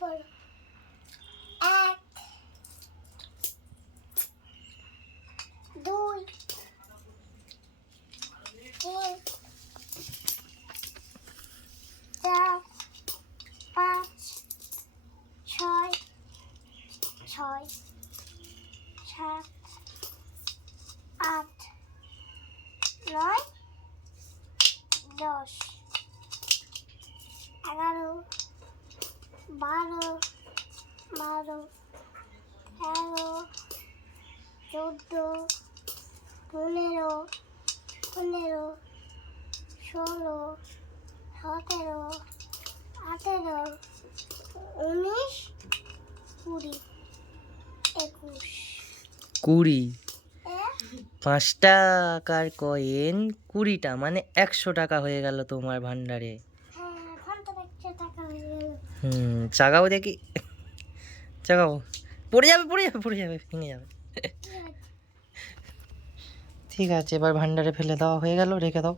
বলো। এক দুই তিন চার পাঁচ ছয় ছয় সাত আট নয় দশ এগারো বারো বারো তেরো চোদ্দ পনেরো পনেরো ষোলো সতেরো আঠেরো উনিশ কুড়ি একুশ। কুড়ি। পাঁচ টাকার কয়েন কুড়িটা মানে একশো টাকা হয়ে গেল তোমার ভান্ডারে হুম চাগাও দেখি। চাগাও। পড়ে যাবে পড়ে যাবে পড়ে যাবে ভেঙে যাবে। ঠিক আছে। এবার ভান্ডারে ফেলে দেওয়া হয়ে গেল রেখে দাও।